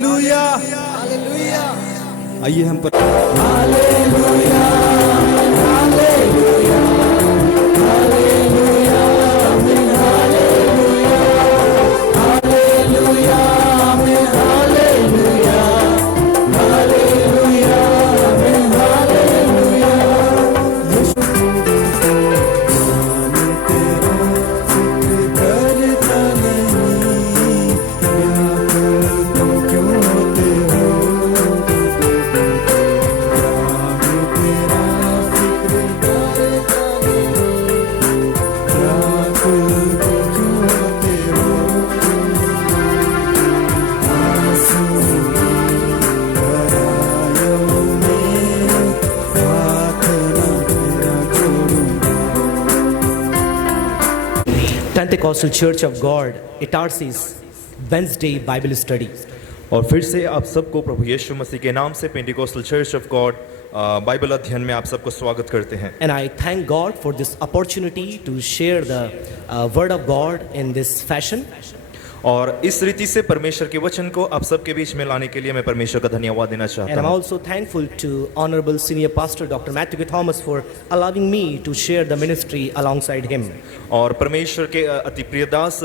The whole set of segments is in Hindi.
हालेलुया, हालेलुया, आइए हम पर हालेलुया, हालेलुया, हालेलुया, आमीन, हालेलुया, हालेलुया, आमीन, हालेलुया, हालेलुया, आमीन, हालेलुया। यीशु करता नहीं, व्याकुल तुम क्यों होते हो? तेरा फिक्र करता नहीं, व्याकुल तुम क्यों होते हो? आंसू भरायों में हाथ ना तेरा जोड़ूंगा। Pentecostal Church of God, Itarsis, Wednesday Bible Study. और फिर से आप सबको प्रभु यीशु मसीह के नाम से Pentecostal church of God Bible अध्ययन में आप सबको स्वागत करते हैं। And I thank God for this opportunity to share the Word of God in this fashion. और इस रीति से परमेश्वर के वचन को आप सबके बीच में लाने के लिए मैं परमेश्वर का धन्यवाद देना And चाहता I'm हूँ। also thankful to Honorable Senior Pastor Dr. Matthew K. Thomas for allowing me to share the ministry alongside him. और परमेश्वर के अति प्रिय दास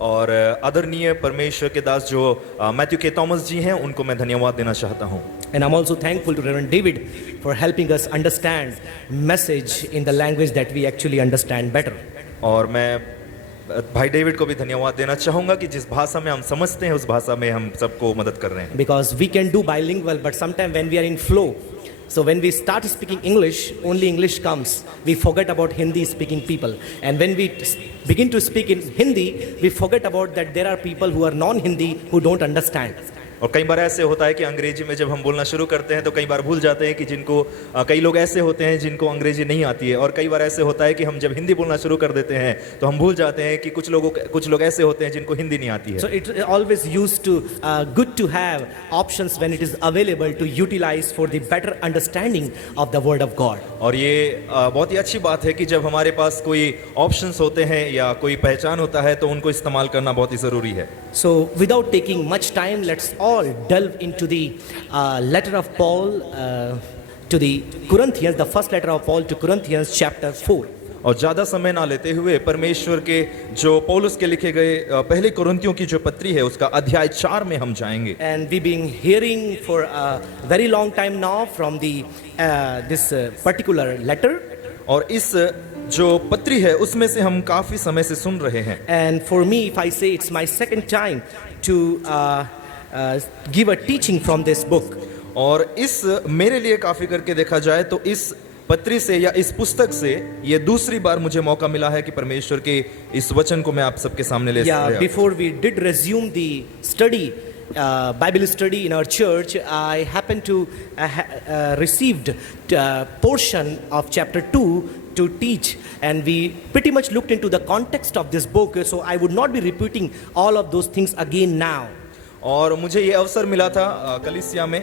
और आदरणीय परमेश्वर के दास जो मैथ्यू के थॉमस जी हैं उनको मैं धन्यवाद देना चाहता हूँ। And I'm also thankful to Reverend David for helping us understand message in the language that we actually understand better. और मैं भाई डेविड को भी धन्यवाद देना चाहूँगा कि जिस भाषा में हम समझते हैं उस भाषा में हम सबको मदद कर रहे हैं। Because we can do bilingual, but sometimes when we are in flow, so when we start speaking English, only English comes. We forget about Hindi speaking people. And when we begin to speak in Hindi, we forget about that there are people who are non-Hindi who don't understand. और कई बार ऐसे होता है कि अंग्रेजी में जब हम बोलना शुरू करते हैं तो कई बार भूल जाते हैं कि जिनको कई लोग ऐसे होते हैं जिनको अंग्रेजी नहीं आती है। और कई बार ऐसे होता है कि हम जब हिंदी बोलना शुरू कर देते हैं तो हम भूल जाते हैं कि कुछ लोग ऐसे होते हैं जिनको हिंदी नहीं आती है। So it always used to good to have options when it is available to utilize for the better understanding of the Word of God. और ये बहुत ही अच्छी बात है कि जब हमारे पास कोई ऑप्शंस होते हैं या कोई पहचान होता है तो उनको इस्तेमाल करना बहुत ही ज़रूरी है। So without taking much time, let's all delve into the letter of Paul to the Corinthians, the first letter of Paul to Corinthians, chapter 4. और ज़्यादा समय ना लेते हुए परमेश्वर के जो पौलुस के लिखे गए पहले कुरिन्थियों की जो पत्री है उसका अध्याय 4 में हम जाएंगे। And we've been hearing for a very long time now from the this particular letter. और इस जो पत्री है उसमें से हम काफी समय से सुन रहे हैं। And for me, if I say it's my second time to give a teaching from this book. और इस मेरे लिए काफी करके देखा जाए तो इस पत्री से या इस पुस्तक से ये दूसरी बार मुझे मौका मिला है कि परमेश्वर के इस वचन को मैं आप सबके सामने ले Yeah, before we did resume the study, Bible study in our church, I happened to received portion of chapter 2 to teach, and we pretty much looked into the context of this book, so I would not be repeating all of those things again now. और मुझे ये अवसर मिला था कलीसिया में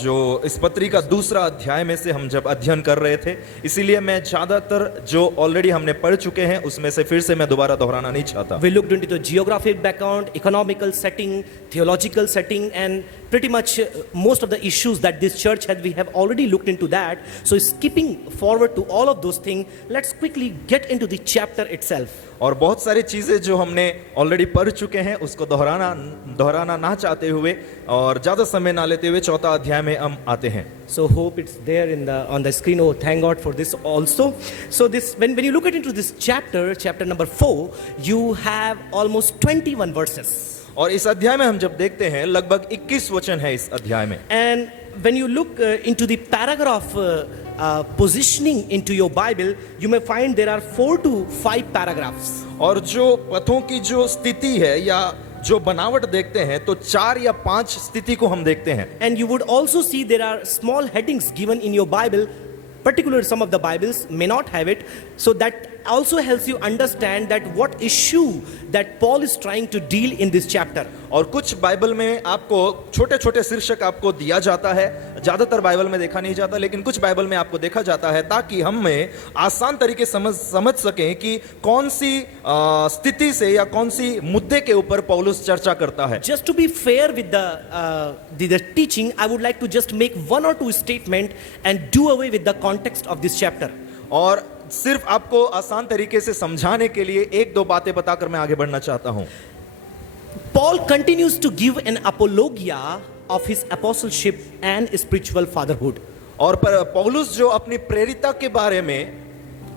जो इस पत्री का दूसरा अध्याय में से हम जब अध्ययन कर रहे थे, इसीलिए मैं ज़्यादातर जो ऑलरेडी हमने पढ़ चुके हैं उसमें से फिर से मैं दोबारा दोहराना नहीं चाहता। We looked into the geographic background, economical setting, theological setting, and pretty much most of the issues that this church had, we have already looked into that. So skipping forward to all of those things, let's quickly get into the chapter itself. और बहुत सारी चीज़ें जो हमने ऑलरेडी पढ़ चुके हैं उसको दोहराना ना चाहते हुए और ज़्यादा समय ना लेते हुए चौथा अध्याय में हम आते हैं। So hope it's there on the screen. Oh, thank God for this also. So this when you look into this chapter number 4, you have almost 21 verses. और इस अध्याय में हम जब देखते हैं लगभग 21 वचन है इस अध्याय में। And when you look into the paragraph positioning into your Bible, you may find there are 4 to 5 paragraphs. और जो पथों की जो स्थिति है या जो बनावट देखते हैं तो 4 या 5 स्थिति को हम देखते हैं। And you would also see there are small headings given in your Bible. Particularly some of the Bibles may not have it, so that also helps you understand that what issue that Paul is trying to deal in this chapter. और कुछ बाइबल में आपको छोटे छोटे शीर्षक आपको दिया जाता है ज्यादातर बाइबल में देखा नहीं जाता, लेकिन कुछ बाइबल में आपको देखा जाता है ताकि हमें आसान तरीके समझ सकें कि कौन सी स्थिति से या कौन सी मुद्दे के ऊपर पौलुस चर्चा करता है। Just to be fair with the teaching, I would like to just make one or two statement and do away with the context of this chapter. और सिर्फ आपको आसान तरीके से समझाने के लिए एक दो बातें बताकर मैं आगे बढ़ना चाहता हूं। Paul continues to give an apologia of his apostleship and spiritual fatherhood. और पौलुस जो अपनी प्रेरिता के बारे में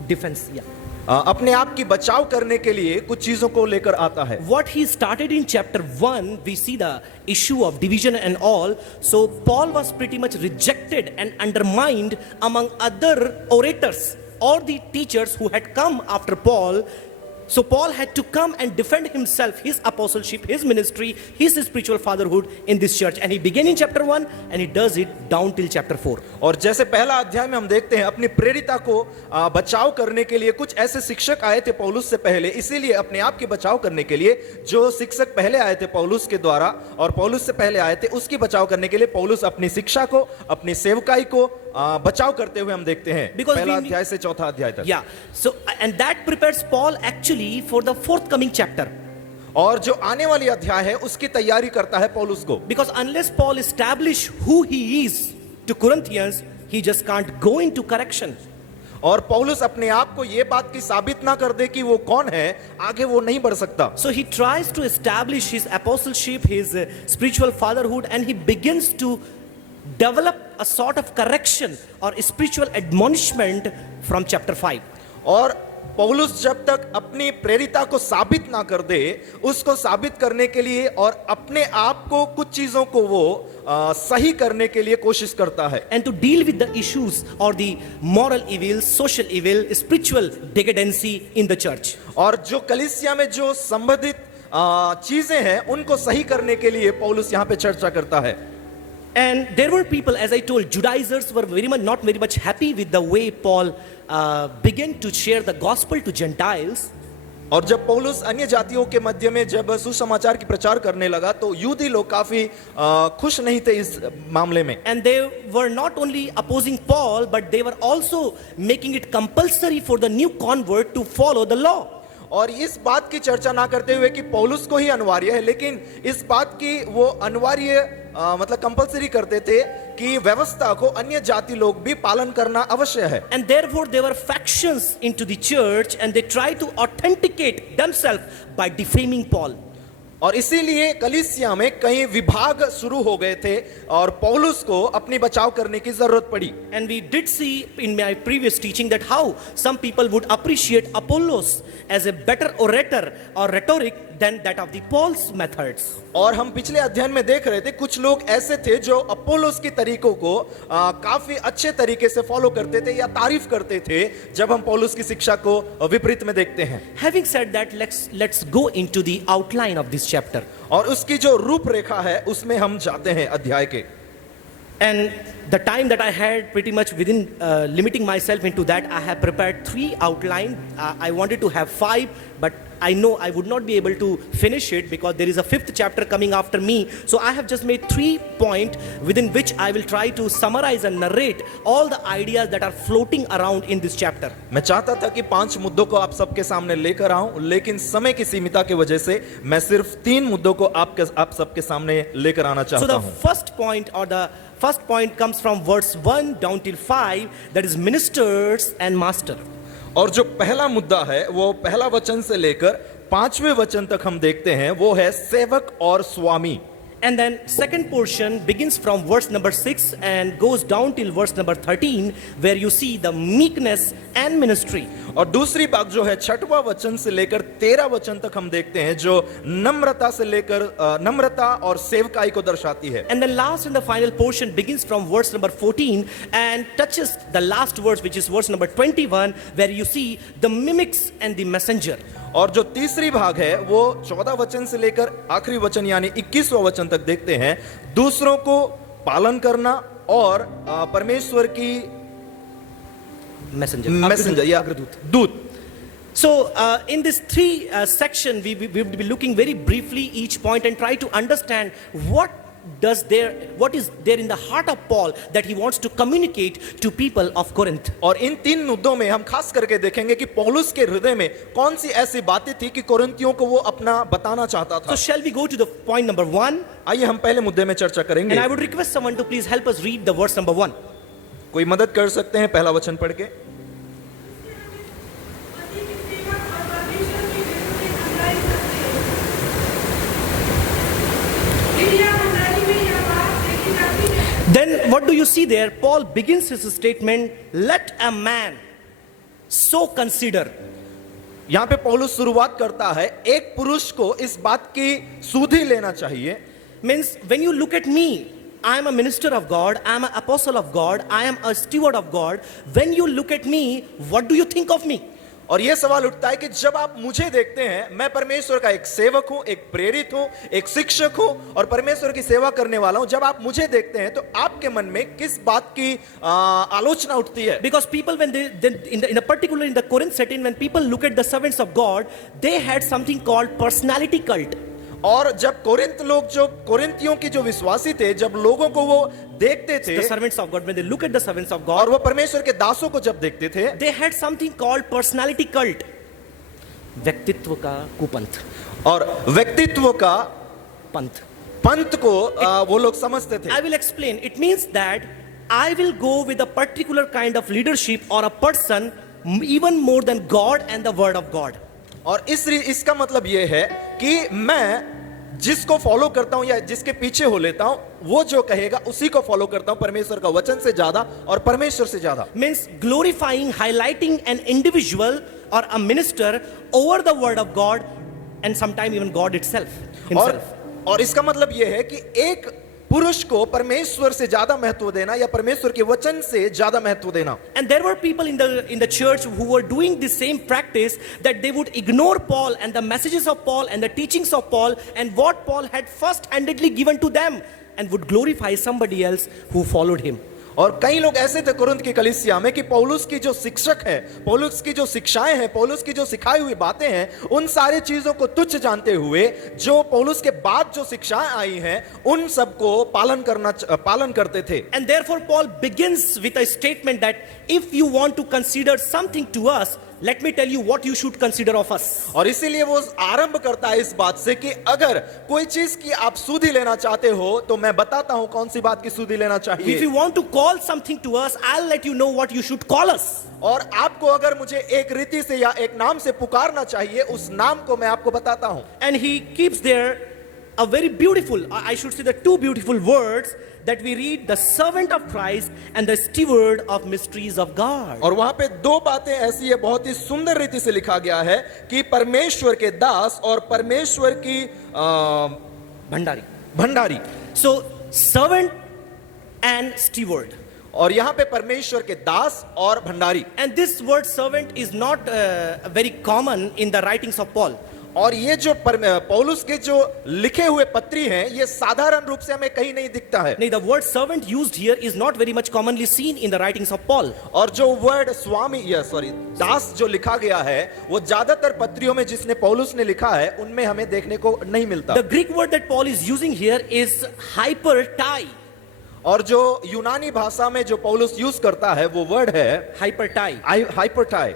Defense, yeah. अपने आप की बचाव करने के लिए कुछ चीजों को लेकर आता है। What he started in chapter 1, we see the issue of division and all. So Paul was pretty much rejected and undermined among other orators or the teachers who had come after Paul. So Paul had to come and defend himself, his apostleship, his ministry, his spiritual fatherhood in this church. And he began in chapter 1 and he does it down till chapter 4. और जैसे पहला अध्याय में हम देखते हैं अपनी प्रेरिता को बचाव करने के लिए कुछ ऐसे शिक्षक आए थे पौलुस से पहले, इसीलिए अपने आप के बचाव करने के लिए जो शिक्षक पहले आए थे पौलुस के द्वारा और पौलुस से पहले आए थे उसकी बचाव करने के लिए पौलुस अपनी शिक्षा को, अपनी सेवकाई को बचाव करते हुए हम देखते हैं पहला अध्याय से चौथा अध्याय तक। Yeah. So and that prepares Paul actually for the forthcoming chapter. और जो आने वाली अध्याय है उसकी तैयारी करता है पौलुस को। Because unless Paul establish who he is to Corinthians, he just can't go into correction. और पौलुस अपने आप को यह बात की साबित ना कर दे कि वो कौन है, आगे वो नहीं बढ़ सकता। So he tries to establish his apostleship, his spiritual fatherhood, and he begins to develop a sort of correction or spiritual admonishment from chapter 5. और पौलुस जब तक अपनी प्रेरिता को साबित ना कर दे, उसको साबित करने के लिए और अपने आप को कुछ चीजों को वो सही करने के लिए कोशिश करता है। And to deal with the issues or the moral evil, social evil, spiritual decadency in the church. और जो कलीसिया में जो संबंधित चीजें हैं उनको सही करने के लिए पौलुस यहाँ पे चर्चा करता है। And there were people, as I told, Judaizers were not very much happy with the way Paul began to share the gospel to Gentiles. और जब पौलुस अन्य जातियों के मध्य में जब सुसमाचार की प्रचार करने लगा तो यूदी लोग काफी खुश नहीं थे इस मामले में। And they were not only opposing Paul, but they were also making it compulsory for the new convert to follow the law. और इस बात की चर्चा ना करते हुए कि पौलुस को ही अनिवार्य है, लेकिन इस बात की वो अनिवार्य मतलब कंपलसरी करते थे कि व्यवस्था को अन्य जाति लोग भी पालन करना अवश्य है। And therefore there were factions into the church and they tried to authenticate themselves by defaming Paul. और इसीलिए कलीसिया में कई विभाग शुरू हो गए थे और पौलुस को अपनी बचाव करने की जरूरत पड़ी। And we did see in my previous teaching that how some people would appreciate Apollos as a better orator or rhetoric than that of the Paul's methods. और हम पिछले अध्ययन में देख रहे थे कुछ लोग ऐसे थे जो अपोलोस की तरीकों को काफी अच्छे तरीके से फॉलो करते थे या तारीफ करते थे जब हम पौलुस की शिक्षा को विपरीत में देखते हैं। Having said that, let's go into the outline of this chapter. और उसकी जो रूपरेखा है उसमें हम जाते हैं अध्याय के। And the time that I had, pretty much within limiting myself into that, I have prepared 3 outline. I wanted to have 5, but I know I would not be able to finish it because there is a 5th chapter coming after me. So I have just made 3 points within which I will try to summarize and narrate all the ideas that are floating around in this chapter. मैं चाहता था कि 5 मुद्दों को आप सबके सामने लेकर आऊं, लेकिन समय की सीमितता की वजह से मैं सिर्फ 3 मुद्दों को आप सबके सामने लेकर आना So चाहता the हूं। first point or the first point comes from verse 1 down till 5, that is ministers and master. और जो पहला मुद्दा है वो पहला वचन से लेकर 5वें वचन तक हम देखते हैं वो है सेवक और स्वामी। And then second portion begins from verse number 6 and goes down till verse number 13 where you see the meekness and ministry. और दूसरी बात जो है 6वां वचन से लेकर 13 वचन तक हम देखते हैं जो नम्रता से लेकर नम्रता और सेवकाई को दर्शाती है। And the last and the final portion begins from verse number 14 and touches the last verse, which is verse number 21, where you see the mimics and the messenger. और जो तीसरी भाग है वो 14 वचन से लेकर आखिरी वचन यानी 21वां वचन तक देखते हैं दूसरों को पालन करना और परमेश्वर की मैसेंजर या दूत। So in this 3 section we will be looking very briefly each point and try to understand what what is there in the heart of Paul that he wants to communicate to people of Corinth. और इन तीन मुद्दों में हम खास करके देखेंगे कि पौलुस के हृदय में कौन सी ऐसी बातें थी कि कोरिन्थियों को वो अपना बताना चाहता था। So shall we go to the point number 1? आइए हम पहले मुद्दे में चर्चा करेंगे। And I would request someone to please help us read the verse number 1. कोई मदद कर सकते हैं पहला वचन पढ़ के? Then what do you see there? Paul begins his statement, let a man so consider. यहाँ पे पौलुस शुरुआत करता है, एक पुरुष को इस बात की सुधि लेना चाहिए। Means when you look at me, I am a minister of God, I am an apostle of God, I am a steward of God. When you look at me, what do you think of me? और यह सवाल उठता है कि जब आप मुझे देखते हैं, मैं परमेश्वर का एक सेवक हूं, एक प्रेरित हूं, एक शिक्षक हूं और परमेश्वर की सेवा करने वाला हूं। जब आप मुझे देखते हैं तो आपके मन में किस बात की आलोचना उठती है? Because people, when particularly in the Corinth setting, when people look at the servants of God, they had something called personality cult. और जब कोरिन्थ लोग, जो कोरिन्थियों की जो विश्वासी थे, जब लोगों को वो देखते थे, The servants of God, when they look at the servants of God, और वो परमेश्वर के दासों को जब देखते थे, they had something called personality cult. व्यक्तित्व का कुपंथ, और व्यक्तित्व का पंथ, पंथ को वो लोग समझते थे। I will explain. It means that I will go with a particular kind of leadership or a person even more than God and the word of God. और इसका मतलब ये है कि मैं जिसको फॉलो करता हूं या जिसके पीछे हो लेता हूं, वो जो कहेगा उसी को फॉलो करता हूं, परमेश्वर का वचन से ज्यादा और परमेश्वर से ज्यादा। Means glorifying, highlighting an individual or a minister over the word of God and sometimes even God itself. और इसका मतलब ये है कि एक पुरुष को परमेश्वर से ज्यादा महत्व देना या परमेश्वर के वचन से ज्यादा महत्व देना। And there were people in the church who were doing the same practice, that they would ignore Paul and the messages of Paul and the teachings of Paul and what Paul had first-handedly given to them, and would glorify somebody else who followed him. और कई लोग ऐसे थे कोरिन्थ की कलीसिया में कि पौलुस की जो शिक्षक है, पौलुस की जो शिक्षाएं हैं, पौलुस की जो सिखाई हुई बातें हैं, उन सारी चीजों को तुच्छ जानते हुए जो पौलुस के बाद जो शिक्षाएं आई हैं, उन सब को पालन करते थे। And therefore Paul begins with a statement that if you want to consider something to us, let me tell you what you should consider of us. और इसीलिए वो आरंभ करता है इस बात से कि अगर कोई चीज की आप सुधि लेना चाहते हो तो मैं बताता हूं कौन सी बात की सुधि लेना चाहिए। If you want to call something to us, I'll let you know what you should call us. और आपको अगर मुझे एक रीति से या एक नाम से पुकारना चाहिए, उस नाम को मैं आपको बताता हूं। And he keeps there a very beautiful, I should say the two beautiful words that we read, the servant of Christ and the steward of mysteries of God. और वहां पे दो बातें ऐसी है, बहुत ही सुंदर रीति से लिखा गया है कि परमेश्वर के दास और परमेश्वर की Bhandari. So servant and steward. और यहाँ पे परमेश्वर के दास और Bhandari. And this word servant is not very common in the writings of Paul. और ये जो पौलुस के जो लिखे हुए पत्री हैं, ये साधारण रूप से हमें कहीं नहीं दिखता है। The word servant used here is not very much commonly seen in the writings of Paul. और जो वर्ड दास जो लिखा गया है, वो ज्यादातर पत्रियों में जिसने पौलुस ने लिखा है, उनमें हमें देखने को नहीं मिलता। The Greek word that Paul is using here is hypertai. और जो यूनानी भाषा में जो पौलुस यूज करता है, वो वर्ड है hypertai.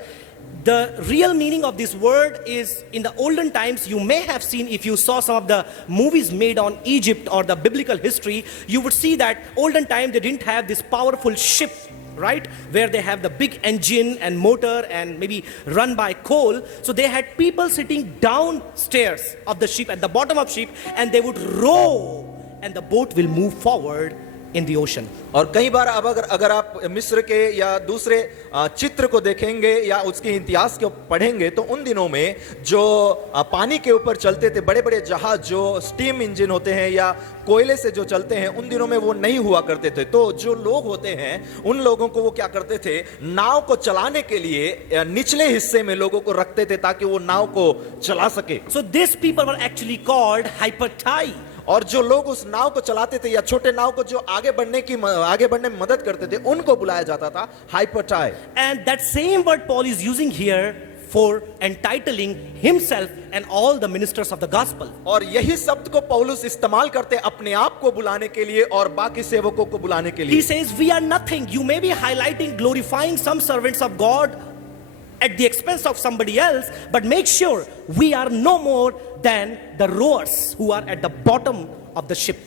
The real meaning of this word is, in the olden times, you may have seen, if you saw some of the movies made on Egypt or the biblical history, you would see that olden time they didn't have this powerful ship, right, where they have the big engine and motor and maybe run by coal. So they had people sitting downstairs of the ship, at the bottom of ship, and they would row and the boat will move forward in the ocean. और कई बार अब अगर आप मिस्र के या दूसरे चित्र को देखेंगे या उसके इतिहास को पढ़ेंगे, तो उन दिनों में जो पानी के ऊपर चलते थे बड़े बड़े जहाज, जो स्टीम इंजन होते हैं या कोयले से जो चलते हैं, उन दिनों में वो नहीं हुआ करते थे। तो जो लोग होते हैं, उन लोगों को वो क्या करते थे, नाव को चलाने के लिए निचले हिस्से में लोगों को रखते थे ताकि वो नाव को चला सके। So these people were actually called hypertai. और जो लोग उस नाव को चलाते थे या छोटे नाव को जो आगे बढ़ने में मदद करते थे, उनको बुलाया जाता था hypertai. And that same word Paul is using here for entitling himself and all the ministers of the gospel. और यही शब्द को पौलुस इस्तेमाल करते हैं अपने आप को बुलाने के लिए और बाकी सेवकों को बुलाने के He लिए। says, we are nothing. You may be highlighting, glorifying some servants of God at the expense of somebody else, but make sure we are no more than the rowers who are at the bottom of the ship.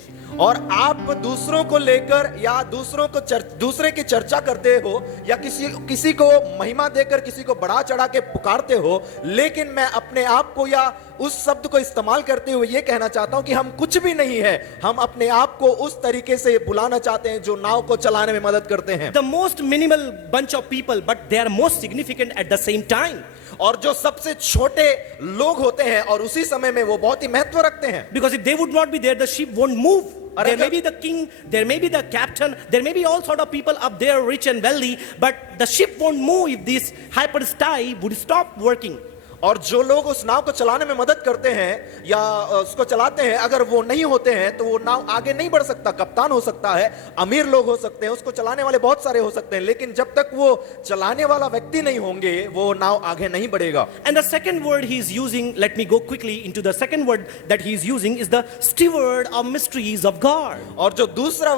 और आप दूसरों को लेकर या दूसरे की चर्चा करते हो या किसी को महिमा देकर किसी को बढ़ा चढ़ा के पुकारते हो, लेकिन मैं अपने आप को या उस शब्द को इस्तेमाल करते हुए ये कहना चाहता हूं कि हम कुछ भी नहीं है। हम अपने आप को उस तरीके से बुलाना चाहते हैं जो नाव को चलाने में मदद करते हैं। The most minimal bunch of people, but they are most significant at the same time. और जो सबसे छोटे लोग होते हैं और उसी समय में वो बहुत ही महत्व रखते हैं। Because if they would not be there, the ship won't move. Arre, There may be the king, there may be the captain, there may be all sort of people up there rich and wealthy, but the ship won't move if this hypersty would stop working. और जो लोग उस नाव को चलाने में मदद करते हैं या उसको चलाते हैं, अगर वो नहीं होते हैं तो वो नाव आगे नहीं बढ़ सकता। कप्तान हो सकता है, अमीर लोग हो सकते हैं, उसको चलाने वाले बहुत सारे हो सकते हैं, लेकिन जब तक वो चलाने वाला व्यक्ति नहीं होंगे वो नाव आगे नहीं बढ़ेगा। And the second word he is using, let me go quickly into the second word that he is using, is the steward of mysteries of God. और जो दूसरा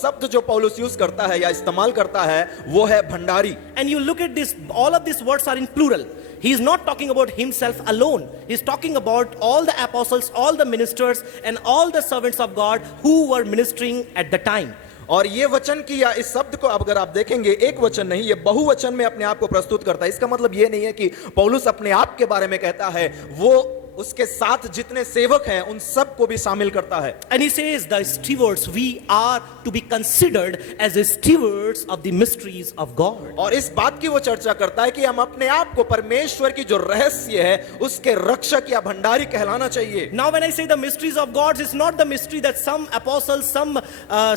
शब्द जो पौलुस यूज करता है या इस्तेमाल करता है वो है Bhandari. And you look at this, all of these words are in plural. He is not talking about himself alone. He is talking about all the apostles, all the ministers, and all the servants of God who were ministering at the time. और ये वचन की या इस शब्द को अगर आप देखेंगे, एक वचन नहीं, ये बहुवचन में अपने आप को प्रस्तुत करता है। इसका मतलब ये नहीं है कि पौलुस अपने आप के बारे में कहता है, वो उसके साथ जितने सेवक हैं उन सब को भी शामिल करता है। And he says, the stewards, we are to be considered as the stewards of the mysteries of God. और इस बात की वो चर्चा करता है कि हम अपने आप को परमेश्वर की जो रहस्य है उसके रक्षक या भंडारी कहलाना चाहिए। Now when I say the mysteries of God, it's not the mystery that some apostles, some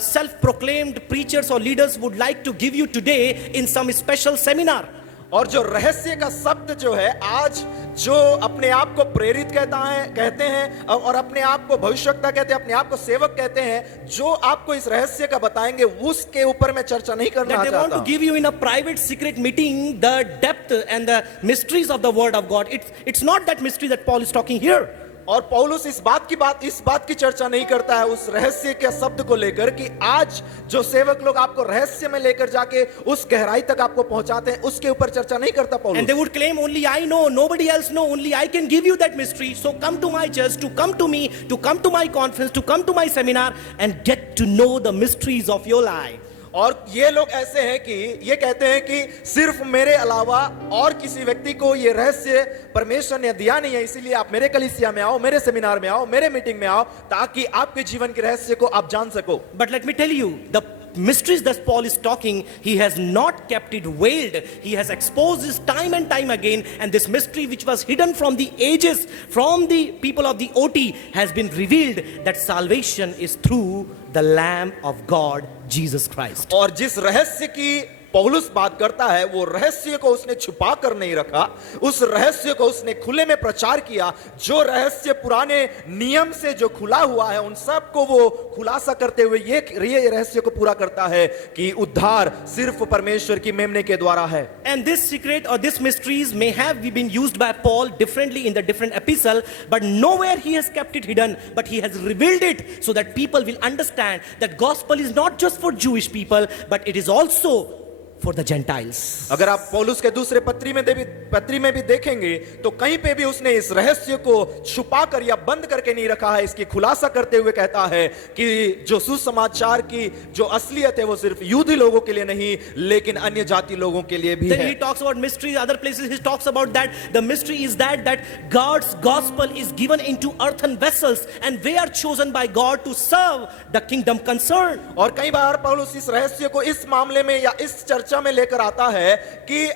self-proclaimed preachers or leaders would like to give you today in some special seminar. और जो रहस्य का शब्द जो है आज जो अपने आप को प्रेरित कहते हैं और अपने आप को भविष्यवक्ता कहते हैं, अपने आप को सेवक कहते हैं, जो आपको इस रहस्य का बताएंगे उसके ऊपर मैं चर्चा नहीं करना That they want to चाहता। give you in a private secret meeting the depth and the mysteries of the word of God. It's not that mystery that Paul is talking here. और पौलुस इस बात की चर्चा नहीं करता है उस रहस्य के शब्द को लेकर कि आज जो सेवक लोग आपको रहस्य में लेकर जाके उस गहराई तक आपको पहुंचाते हैं उसके ऊपर चर्चा नहीं करता पौलुस। And they would claim, only I know, nobody else know, only I can give you that mystery. So come to my church, to come to me, to come to my conference, to come to my seminar and get to know the mysteries of your life. और ये लोग ऐसे हैं कि ये कहते हैं कि सिर्फ मेरे अलावा और किसी व्यक्ति को ये रहस्य परमेश्वर ने दिया नहीं है, इसीलिए आप मेरे कलीसिया में आओ, मेरे सेमिनार में आओ, मेरे मीटिंग में आओ, ताकि आपके जीवन के रहस्य को आप जान सको। But let me tell you, the mysteries that Paul is talking, he has not kept it veiled. He has exposed this time and time again, and this mystery which was hidden from the ages, from the people of the OT, has been revealed, that salvation is through the Lamb of God, Jesus Christ. और जिस रहस्य की पौलुस बात करता है वो रहस्य को उसने छुपा कर नहीं रखा, उस रहस्य को उसने खुले में प्रचार किया। जो रहस्य पुराने नियम से जो खुला हुआ है उन सब को वो खुलासा करते हुए ये रहस्य को पूरा करता है कि उद्धार सिर्फ परमेश्वर की मेमने के द्वारा है। And this secret or this mysteries may have been used by Paul differently in the different epistle, but nowhere he has kept it hidden, but he has revealed it so that people will understand that gospel is not just for Jewish people, but it is also for the Gentiles. अगर आप पौलुस के दूसरे पत्री में भी देखेंगे तो कहीं पे भी उसने इस रहस्य को छुपा कर या बंद करके नहीं रखा है। इसकी खुलासा करते हुए कहता है कि जो सुसमाचार की जो असलियत है वो सिर्फ यहूदी लोगों के लिए नहीं लेकिन अन्य जाति लोगों के लिए भी Then है। he talks about mysteries, other places he talks about that the mystery is that God's gospel is given into earthen vessels and they are chosen by God to serve the kingdom concern. और कई बार पौलुस इस रहस्य को इस मामले में या इस चर्चा में लेकर आता है कि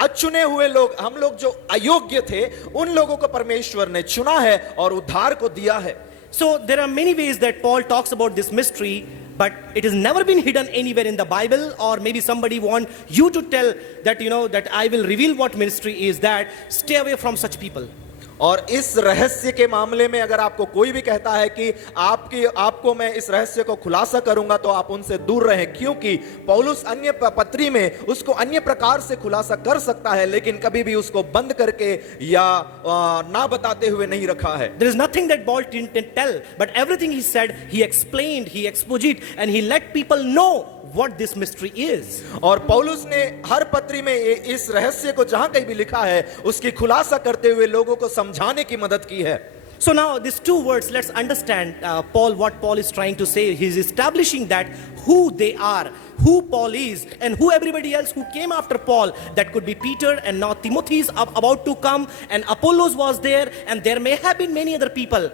अचुने हुए लोग, हम लोग जो अयोग्य थे उन लोगों को परमेश्वर ने चुना है और उद्धार को दिया है। So there are many ways that Paul talks about this mystery, but it has never been hidden anywhere in the Bible, or maybe somebody want you to tell that, that I will reveal what mystery is, that stay away from such people. और इस रहस्य के मामले में अगर आपको कोई भी कहता है कि आपको मैं इस रहस्य को खुलासा करूंगा, तो आप उनसे दूर रहें, क्योंकि पौलुस अन्य पत्री में उसको अन्य प्रकार से खुलासा कर सकता है, लेकिन कभी भी उसको बंद करके या ना बताते हुए नहीं रखा है। There is nothing that Paul didn't tell, but everything he said, he explained, he exposited, and he let people know what this mystery is. और पौलुस ने हर पत्री में इस रहस्य को जहां कहीं भी लिखा है, उसकी खुलासा करते हुए लोगों को समझाने की मदद की है। So now these two words, let's understand what Paul is trying to say. He's establishing that who they are, who Paul is, and who everybody else who came after Paul. That could be Peter, and now Timothy is about to come, and Apollos was there, and there may have been many other people.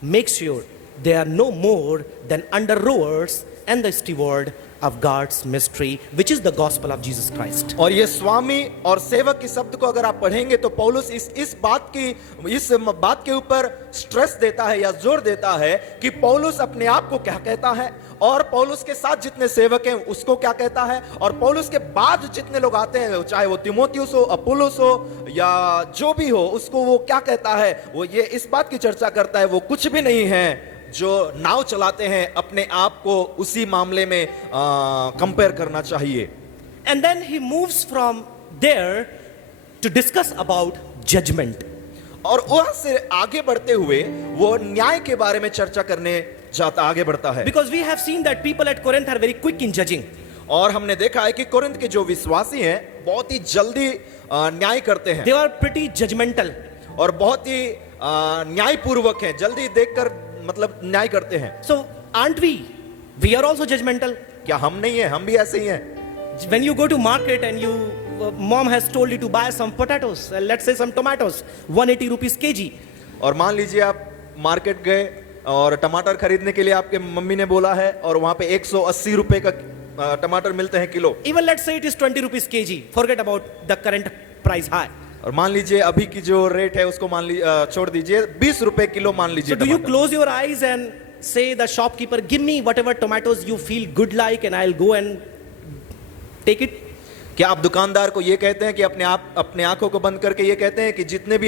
Make sure they are no more than under rowers and the steward of God's mystery, which is the gospel of Jesus Christ. और ये स्वामी और सेवक के शब्द को अगर आप पढ़ेंगे तो पौलुस इस बात के ऊपर स्ट्रेस देता है या जोर देता है कि पौलुस अपने आप को क्या कहता है, और पौलुस के साथ जितने सेवक हैं उसको क्या कहता है, और पौलुस के बाद जितने लोग आते हैं, चाहे वो तीमुथियुस हो, अपुल्लोस हो, या जो भी हो, उसको वो क्या कहता है, वो ये इस बात की चर्चा करता है, वो कुछ भी नहीं है जो नाव चलाते हैं, अपने आप को उसी मामले में कंपेयर करना चाहिए। And then he moves from there to discuss about judgment. और वहां से आगे बढ़ते हुए वो न्याय के बारे में चर्चा करने आगे बढ़ता है। Because we have seen that people at Corinth are very quick in judging. और हमने देखा है कि कोरिन्थ के जो विश्वासी हैं बहुत ही जल्दी न्याय करते हैं। They are pretty judgmental. और बहुत ही न्यायपूर्वक हैं, जल्दी देखकर मतलब न्याय करते हैं। So aren't we? We are also judgmental. क्या हम नहीं है? हम भी ऐसे ही हैं। When you go to market and mom has told you to buy some potatoes, let's say some tomatoes, 180 rupees kg. और मान लीजिए आप मार्केट गए और टमाटर खरीदने के लिए आपके मम्मी ने बोला है, और वहां पे 180 रुपए का टमाटर मिलते हैं kilo. Even let's say it is 20 rupees kg. Forget about the current price high. और मान लीजिए अभी की जो रेट है उसको छोड़ दीजिए, 20 रुपए किलो मान लीजिए। So do you close your eyes and say the shopkeeper, give me whatever tomatoes you feel good like and I'll go and take it? क्या आप दुकानदार को ये कहते हैं कि अपने आंखों को बंद करके ये कहते हैं कि जितने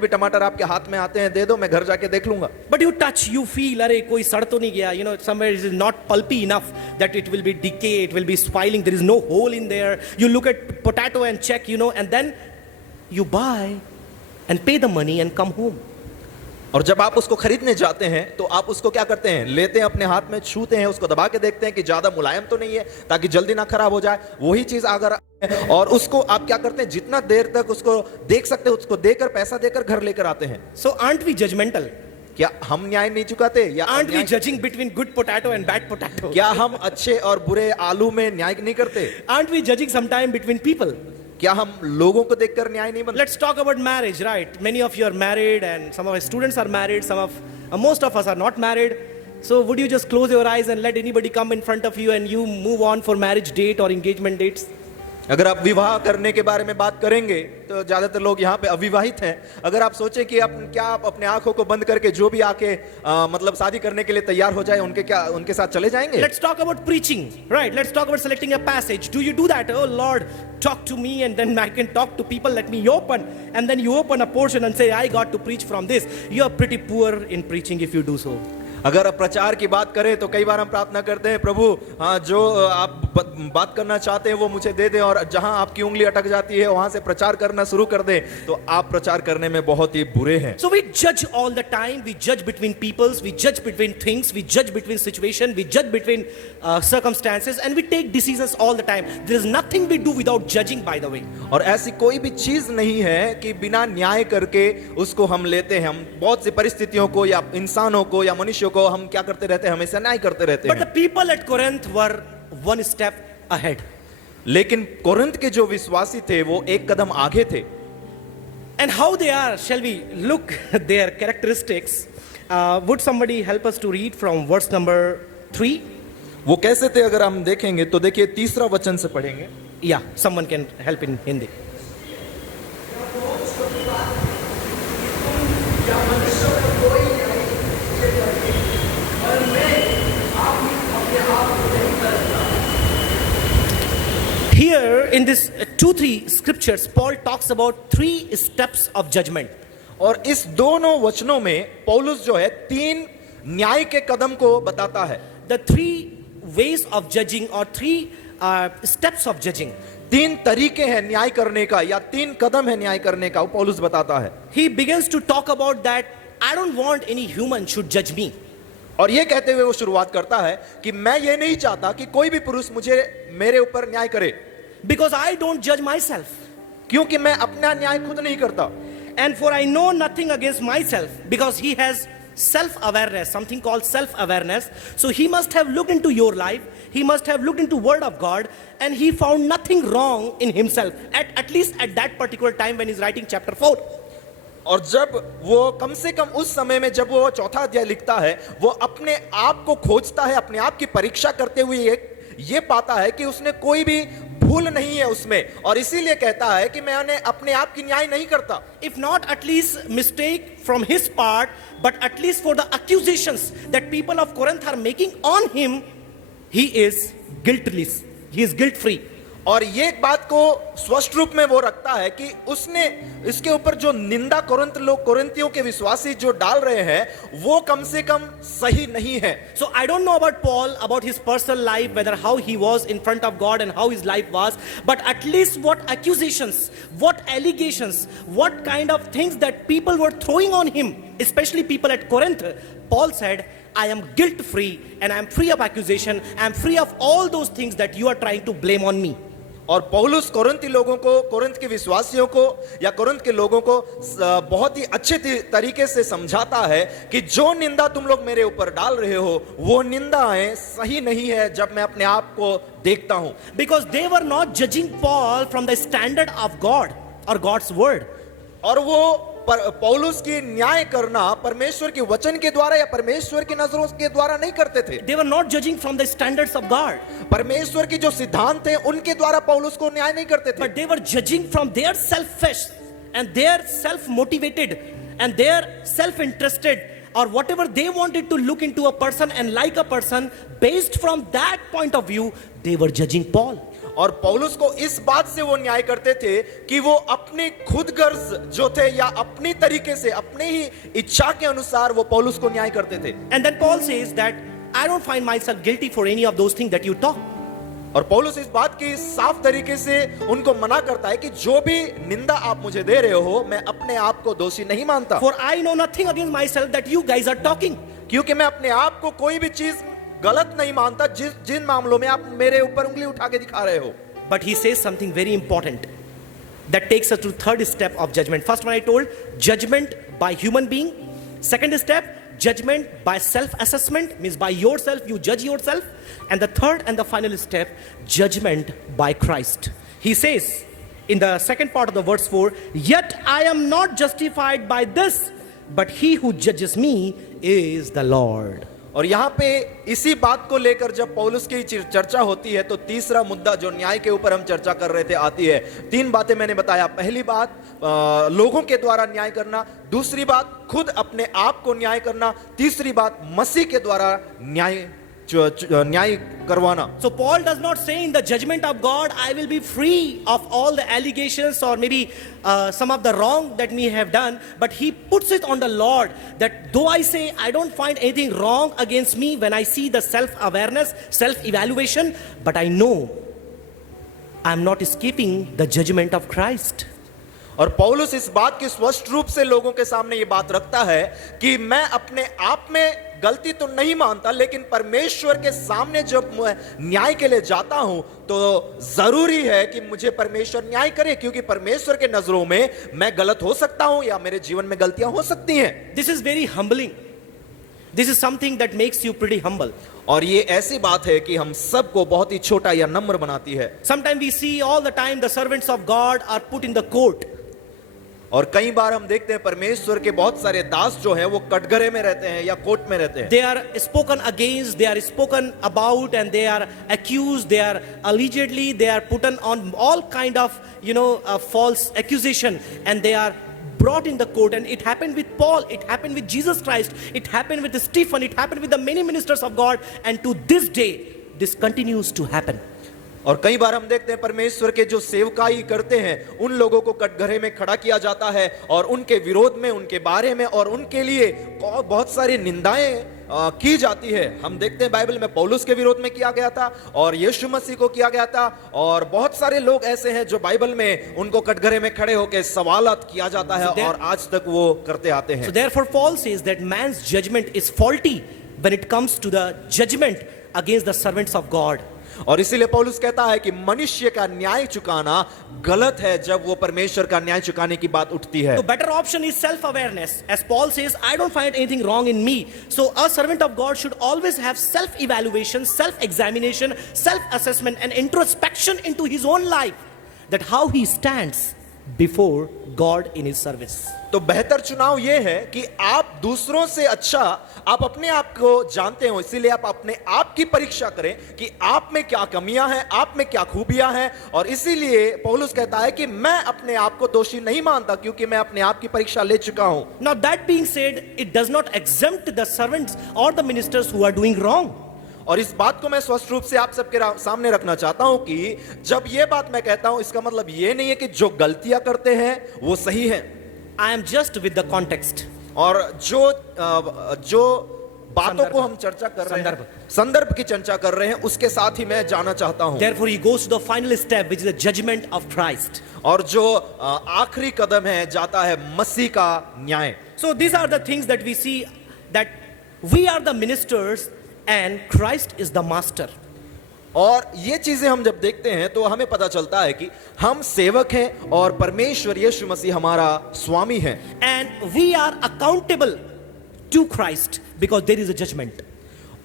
भी टमाटर आपके हाथ में आते हैं दे दो, मैं घर जाके देख लूंगा? But you touch, you feel, अरे कोई सड़ तो नहीं गया, you know, somewhere it is not pulpy enough that it will be decay, it will be spoiling, there is no hole in there. You look at potato and check, you know, and then you buy and pay the money and come home. और जब आप उसको खरीदने जाते हैं तो आप उसको क्या करते हैं, लेते हैं अपने हाथ में, छूते हैं, उसको दबा के देखते हैं कि ज्यादा मुलायम तो नहीं है ताकि जल्दी ना खराब हो जाए। वही चीज अगर और उसको आप क्या करते हैं, जितना देर तक उसको देख सकते हैं उसको देकर पैसा देकर घर लेकर आते हैं। So aren't we judgmental? क्या हम न्याय नहीं चुकाते? या aren't we judging between good potato and bad potato? क्या हम अच्छे और बुरे आलू में न्याय नहीं करते? Aren't we judging sometime between people? क्या हम लोगों को देखकर न्याय नहीं बनते? Let's talk about marriage, right? Many of you are married and some of our students are married, most of us are not married. So would you just close your eyes and let anybody come in front of you and you move on for marriage date or engagement dates? अगर आप विवाह करने के बारे में बात करेंगे तो ज्यादातर लोग यहाँ पे अविवाहित हैं। अगर आप सोचें कि आप अपने आंखों को बंद करके जो भी आके मतलब शादी करने के लिए तैयार हो जाए उनके साथ चले जाएंगे? Let's talk about preaching, right? Let's talk about selecting a passage. Do you do that? Oh Lord, talk to me and then I can talk to people. Let me open, and then you open a portion and say, I got to preach from this. You are pretty poor in preaching if you do so. अगर आप प्रचार की बात करें तो कई बार हम प्रार्थना करते हैं, प्रभु हाँ जो आप बात करना चाहते हैं वो मुझे दे दें, और जहां आपकी उंगली अटक जाती है वहां से प्रचार करना शुरू कर दें, तो आप प्रचार करने में बहुत ही बुरे हैं। So we judge all the time. We judge between peoples, we judge between things, we judge between situation, we judge between circumstances, and we take decisions all the time. There is nothing we do without judging, by the way. और ऐसी कोई भी चीज नहीं है कि बिना न्याय करके उसको हम लेते हैं। हम बहुत सी परिस्थितियों को या इंसानों को या मनुष्यों को हम क्या करते रहते हैं, हमेशा न्याय करते रहते But हैं। the people at Corinth were one step ahead. लेकिन कोरिन्थ के जो विश्वासी थे वो एक कदम आगे थे। And how they are, shall we look their characteristics? Would somebody help us to read from verse number 3? वो कैसे थे अगर हम देखेंगे तो देखिए 3रा वचन से पढ़ेंगे। Yeah, someone can help in Hindi. Here in this 2-3 scriptures, Paul talks about 3 steps of judgment. और इस दोनों वचनों में पौलुस जो है 3 न्याय के कदम को बताता है। The 3 ways of judging or 3 steps of judging. 3 तरीके हैं न्याय करने का या 3 कदम है न्याय करने का, वो पौलुस बताता है। He begins to talk about that I don't want any human should judge me. और ये कहते हुए वो शुरुआत करता है कि मैं ये नहीं चाहता कि कोई भी पुरुष मेरे ऊपर न्याय करे, Because I don't judge myself. क्योंकि मैं अपना न्याय खुद नहीं करता। And for I know nothing against myself, because he has self-awareness, something called self-awareness. So he must have looked into your life, he must have looked into Word of God, and he found nothing wrong in himself, at least at that particular time when he's writing chapter 4. और जब वो कम से कम उस समय में जब वो चौथा अध्याय लिखता है, वो अपने आप को खोजता है, अपने आप की परीक्षा करते हुए ये पाता है कि उसने कोई भी भूल नहीं है उसमें, और इसीलिए कहता है कि मैंने अपने आप की न्याय नहीं करता। If not at least mistake from his part, but at least for the accusations that people of Corinth are making on him, he is guiltless, he is guilt free. और ये एक बात को स्पष्ट रूप में वो रखता है कि उसने इसके ऊपर जो निंदा कोरिंथियों के विश्वासी जो डाल रहे हैं वो कम से कम सही नहीं है। So I don't know about Paul, about his personal life, whether how he was in front of God and how his life was, but at least what accusations, what allegations, what kind of things that people were throwing on him, especially people at Corinth, Paul said, I am guilt free and I am free of accusation, I am free of all those things that you are trying to blame on me. और पौलुस कोरिंथी लोगों को, कोरिंथ के विश्वासियों को या कोरिंथ के लोगों को बहुत ही अच्छे तरीके से समझाता है कि जो निंदा तुम लोग मेरे ऊपर डाल रहे हो वो निंदाएं सही नहीं है जब मैं अपने आप को देखता हूं। Because they were not judging Paul from the standard of God or God's word. और वो पौलुस की न्याय करना परमेश्वर के वचन के द्वारा या परमेश्वर की नजरों के द्वारा नहीं करते थे। They were not judging from the standards of God. परमेश्वर की जो सिद्धांत थे उनके द्वारा पौलुस को न्याय नहीं करते थे। But they were judging from their selfish and their self-motivated and their self-interested or whatever they wanted to look into a person and like a person, based from that point of view, they were judging Paul. और पौलुस को इस बात से वो न्याय करते थे कि वो अपनी खुद गर्ज जो थे या अपनी तरीके से अपने ही इच्छा के अनुसार वो पौलुस को न्याय करते थे। And then Paul says that I don't find myself guilty for any of those things that you talk. और पौलुस इस बात की साफ तरीके से उनको मना करता है कि जो भी निंदा आप मुझे दे रहे हो मैं अपने आप को दोषी नहीं मानता। For I know nothing against myself that you guys are talking. क्योंकि मैं अपने आप को कोई भी चीज गलत नहीं मानता जिन मामलों में आप मेरे ऊपर उंगली उठा के दिखा रहे हो। But he says something very important that takes us to third step of judgment. First one I told, judgment by human being. Second step, judgment by self-assessment, means by yourself, you judge yourself. And the third and the final step, judgment by Christ. He says in the second part of the verse 4, yet I am not justified by this, but he who judges me is the Lord. और यहाँ पे इसी बात को लेकर जब पौलुस की चर्चा होती है तो तीसरा मुद्दा जो न्याय के ऊपर हम चर्चा कर रहे थे आती है। 3 बातें मैंने बताया। पहली बात लोगों के द्वारा न्याय करना, दूसरी बात खुद अपने आप को न्याय करना, तीसरी बात मसीह के द्वारा न्याय करवाना। So Paul does not say in the judgment of God I will be free of all the allegations or maybe some of the wrong that we have done, but he puts it on the Lord that though I say I don't find anything wrong against me when I see the self-awareness, self-evaluation, but I know I am not escaping the judgment of Christ. और पौलुस इस बात की स्पष्ट रूप से लोगों के सामने ये बात रखता है कि मैं अपने आप में गलती तो नहीं मानता, लेकिन परमेश्वर के सामने जब मैं न्याय के लिए जाता हूं तो जरूरी है कि मुझे परमेश्वर न्याय करे, क्योंकि परमेश्वर के नजरों में मैं गलत हो सकता हूं या मेरे जीवन में गलतियां हो सकती हैं। This is very humbling. This is something that makes you pretty humble. और ये ऐसी बात है कि हम सबको बहुत ही छोटा या नम्र बनाती है। Sometimes we see all the time the servants of God are put in the court. और कई बार हम देखते हैं परमेश्वर के बहुत सारे दास जो हैं वो कटघरे में रहते हैं या कोर्ट में रहते हैं। They are spoken against, they are spoken about, and they are accused, they are allegedly, they are put on all kind of false accusation, and they are brought in the court. And it happened with Paul, it happened with Jesus Christ, it happened with Stephen, it happened with the many ministers of God, and to this day this continues to happen. और कई बार हम देखते हैं परमेश्वर के जो सेवकाई करते हैं उन लोगों को कटघरे में खड़ा किया जाता है और उनके विरोध में, उनके बारे में और उनके लिए बहुत सारी निंदाएं की जाती है। हम देखते हैं बाइबल में पौलुस के विरोध में किया गया था और यीशु मसीह को किया गया था, और बहुत सारे लोग ऐसे हैं जो बाइबल में उनको कटघरे में खड़े होकर सवालात किया जाता है और आज तक वो करते आते हैं। So therefore Paul says that man's judgment is faulty when it comes to the judgment against the servants of God. और इसीलिए पौलुस कहता है कि मनुष्य का न्याय चुकाना गलत है जब वो परमेश्वर का न्याय चुकाने की बात उठती है। So better option is self-awareness. As Paul says, I don't find anything wrong in me. So a servant of God should always have self-evaluation, self-examination, self-assessment and introspection into his own life, that how he stands before God in his service. तो बेहतर चुनाव ये है कि आप दूसरों से अच्छा आप अपने आप को जानते हो, इसीलिए आप अपने आप की परीक्षा करें कि आप में क्या कमियां हैं, आप में क्या खूबियां हैं। और इसीलिए पौलुस कहता है कि मैं अपने आप को दोषी नहीं मानता क्योंकि मैं अपने आप की परीक्षा ले चुका हूं। Now that being said, it does not exempt the servants or the ministers who are doing wrong. और इस बात को मैं स्पष्ट रूप से आप सबके सामने रखना चाहता हूं कि जब ये बात मैं कहता हूं इसका मतलब ये नहीं है कि जो गलतियां करते हैं वो सही है। I am just with the context. और जो बातों को हम चर्चा कर रहे हैं, संदर्भ की चर्चा कर रहे हैं, उसके साथ ही मैं जाना चाहता हूं। Therefore he goes to the final step, which is the judgment of Christ. और जो आखिरी कदम है जाता है मसीह का न्याय। So these are the things that we see, that we are the ministers and Christ is the master. और ये चीजें हम जब देखते हैं तो हमें पता चलता है कि हम सेवक हैं और परमेश्वर यीशु मसीह हमारा स्वामी है। And we are accountable to Christ because there is a judgment.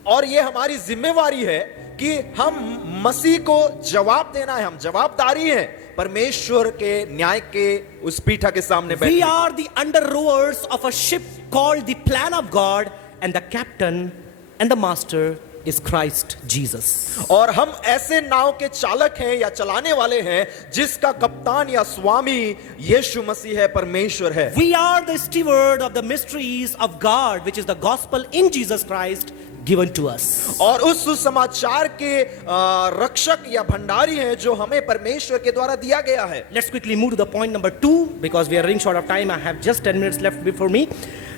और ये हमारी जिम्मेवारी है कि हम मसीह को जवाब देना है, हम जवाबदारी है परमेश्वर के न्याय के उस पीठा के सामने बैठे। We are the under rowers of a ship called the plan of God, and the captain and the master is Christ Jesus. और हम ऐसे नाव के चालक हैं या चलाने वाले हैं जिसका कप्तान या स्वामी यीशु मसीह है, परमेश्वर है। We are the steward of the mysteries of God, which is the gospel in Jesus Christ given to us. और उस सुसमाचार के रक्षक या भंडारी हैं जो हमें परमेश्वर के द्वारा दिया गया है। Let's quickly move to the point number 2 because we are running short of time. I have just 10 minutes left before me.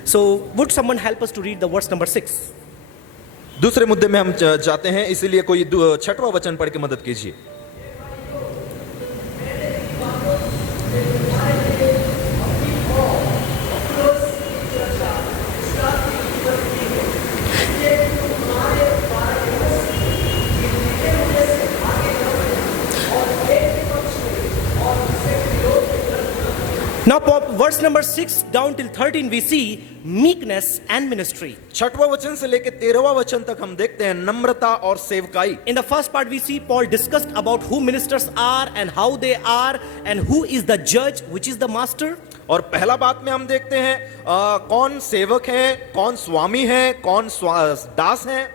So would someone help us to read the verse number 6? दूसरे मुद्दे में हम जाते हैं, इसीलिए कोई 6वां वचन पढ़ के मदद कीजिए। Now verse number 6 down till 13 we see meekness and ministry. 6वां वचन से लेकर 13वां वचन तक हम देखते हैं नम्रता और सेवकाई। In the first part we see Paul discussed about who ministers are and how they are and who is the judge, which is the master. और पहला बात में हम देखते हैं कौन सेवक है, कौन स्वामी है, कौन दास है।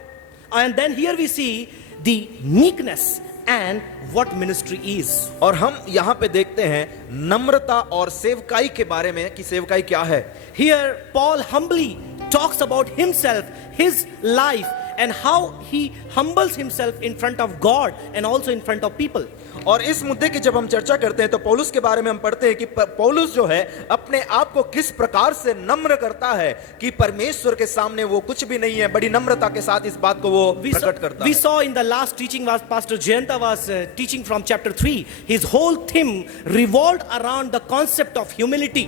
And then here we see the meekness and what ministry is. और हम यहाँ पे देखते हैं नम्रता और सेवकाई के बारे में कि सेवकाई क्या है। Here Paul humbly talks about himself, his life and how he humbles himself in front of God and also in front of people. और इस मुद्दे की जब हम चर्चा करते हैं तो पौलुस के बारे में हम पढ़ते हैं कि पौलुस जो है अपने आप को किस प्रकार से नम्र करता है कि परमेश्वर के सामने वो कुछ भी नहीं है, बड़ी नम्रता के साथ इस बात को वो प्रकट करता है। We saw in the last teaching was Pastor Jayanta was teaching from chapter 3. His whole theme revolved around the concept of humility.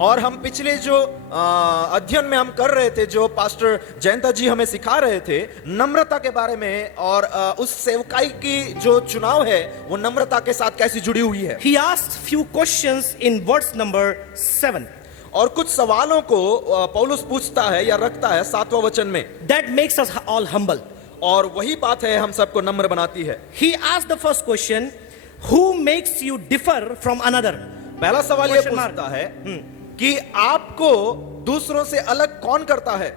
और हम पिछले जो अध्ययन में हम कर रहे थे, जो पास्टर जयंता जी हमें सिखा रहे थे नम्रता के बारे में, और उस सेवकाई की जो चुनाव है वो नम्रता के साथ कैसी जुड़ी हुई है। He asked few questions in verse number 7. और कुछ सवालों को पौलुस पूछता है या रखता है 7वां वचन में। That makes us all humble. और वही बात है हम सबको नम्र बनाती है। He asked the first question, who makes you differ from another? पहला सवाल ये पूछता है कि आपको दूसरों से अलग कौन करता है।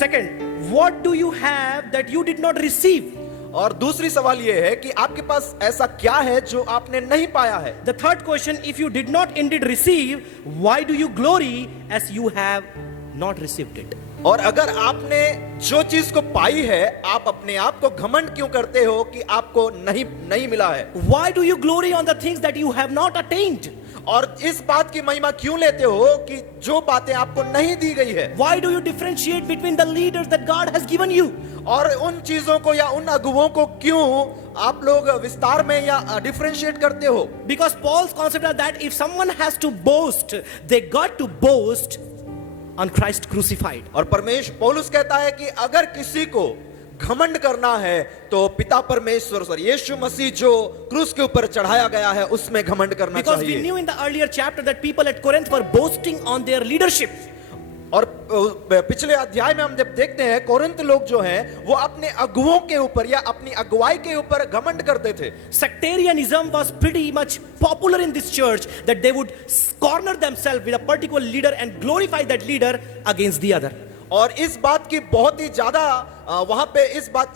Second, what do you have that you did not receive? और दूसरी सवाल ये है कि आपके पास ऐसा क्या है जो आपने नहीं पाया है। The third question, if you did not indeed receive, why do you glory as you have not received it? और अगर आपने जो चीज को पाई है, आप अपने आप को घमंड क्यों करते हो कि आपको नहीं मिला है? Why do you glory on the things that you have not attained? और इस बात की महिमा क्यों लेते हो कि जो बातें आपको नहीं दी गई है? Why do you differentiate between the leaders that God has given you? और उन चीजों को या उन अगुवों को क्यों आप लोग विस्तार में या डिफरेंशिएट करते हो? Because Paul's concept is that if someone has to boast, they got to boast on Christ crucified. और पौलुस कहता है कि अगर किसी को घमंड करना है तो पिता परमेश्वर यीशु मसीह जो क्रूस के ऊपर चढ़ाया गया है उसमें घमंड करना Because we चाहिए। knew in the earlier chapter that people at Corinth were boasting on their leadership. और पिछले अध्याय में हम जब देखते हैं कोरिन्थ लोग जो हैं वो अपने अगुवों के ऊपर या अपनी अगुवाई के ऊपर घमंड करते थे। Sectarianism was pretty much popular in this church, that they would corner themselves with a particular leader and glorify that leader against the other. और इस बात की बहुत ही ज्यादा वहां पे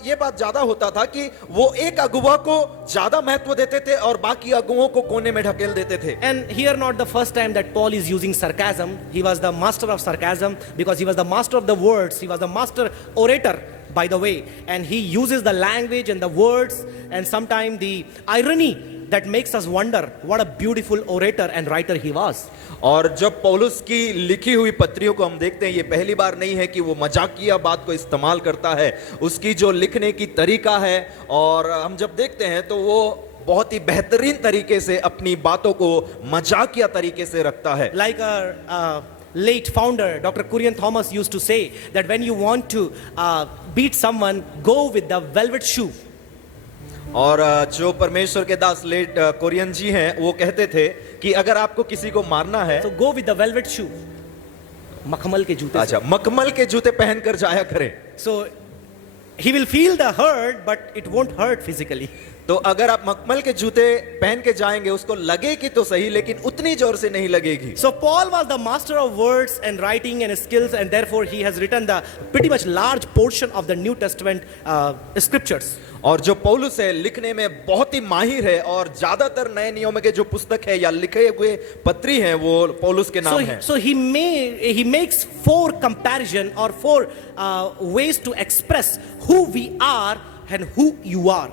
ये बात ज्यादा होता था कि वो एक अगुवा को ज्यादा महत्व देते थे और बाकी अगुवों को कोने में ढकेल देते थे। And here not the first time that Paul is using sarcasm. He was the master of sarcasm because he was the master of the words. He was the master orator, by the way, and he uses the language and the words and sometimes the irony that makes us wonder what a beautiful orator and writer he was. और जब पौलुस की लिखी हुई पत्रियों को हम देखते हैं, ये पहली बार नहीं है कि वो मजाकिया बात को इस्तेमाल करता है। उसकी जो लिखने की तरीका है और हम जब देखते हैं तो वो बहुत ही बेहतरीन तरीके से अपनी बातों को मजाकिया तरीके से रखता है। Like our late founder, Dr. Kurian Thomas used to say that when you want to beat someone, go with the velvet shoe. और जो परमेश्वर के दास लेट कोरियन जी हैं वो कहते थे कि अगर आपको किसी को मारना है So go with the velvet shoe. मखमल के जूते से. अच्छा, मखमल के जूते पहनकर जाया करें। So he will feel the hurt, but it won't hurt physically. तो अगर आप मखमल के जूते पहन के जाएंगे उसको लगेगी तो सही लेकिन उतनी जोर से नहीं लगेगी। So Paul was the master of words and writing and skills, and therefore he has written the pretty much large portion of the New Testament scriptures. और जो पौलुस है लिखने में बहुत ही माहिर है और ज्यादातर नए नियम के जो पुस्तक है या लिखे हुए पत्री हैं वो पौलुस के नाम है। So he makes four comparison or four ways to express who we are and who you are.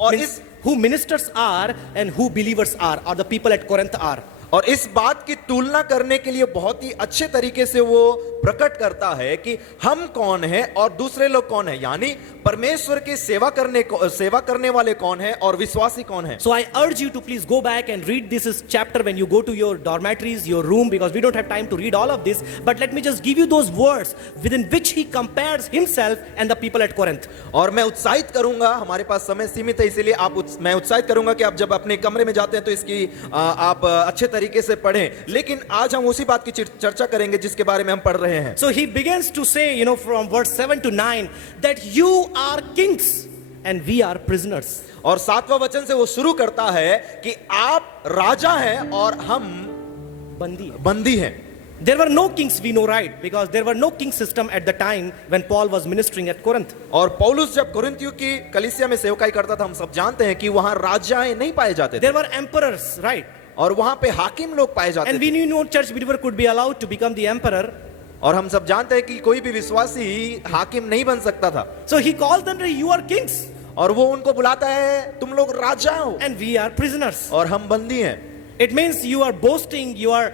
और Means who ministers are and who believers are, or the people at Corinth are. और इस बात की तुलना करने के लिए बहुत ही अच्छे तरीके से वो प्रकट करता है कि हम कौन हैं और दूसरे लोग कौन हैं, यानी परमेश्वर की सेवा करने वाले कौन हैं और विश्वासी कौन हैं। So I urge you to please go back and read this chapter when you go to your dormitories, your room, because we don't have time to read all of this. But let me just give you those words within which he compares himself and the people at Corinth. और मैं उत्साहित करूंगा, हमारे पास समय सीमित है इसीलिए मैं उत्साहित करूंगा कि आप जब अपने कमरे में जाते हैं तो इसकी आप अच्छे तरीके से पढ़ें। लेकिन आज हम उसी बात की चर्चा करेंगे जिसके बारे में हम पढ़ रहे हैं। So he begins to say, from verse 7 to 9, that you are kings and we are prisoners. और 7वां वचन से वो शुरू करता है कि आप राजा हैं और हम बंदी हैं। There were no kings, we know, right? Because there were no king system at the time when Paul was ministering at Corinth. और पौलुस जब कोरिन्थियों की कलीसिया में सेवकाई करता था, हम सब जानते हैं कि वहां राजाएं नहीं पाए जाते थे। There were emperors, right? और वहां पे हाकिम लोग पाए जाते थे। And we knew no church believer could be allowed to become the emperor. और हम सब जानते हैं कि कोई भी विश्वासी हाकिम नहीं बन सकता था। So he calls them, you are kings. और वो उनको बुलाता है, तुम लोग राजा हो। And we are prisoners. और हम बंदी हैं। It means you are boasting, you are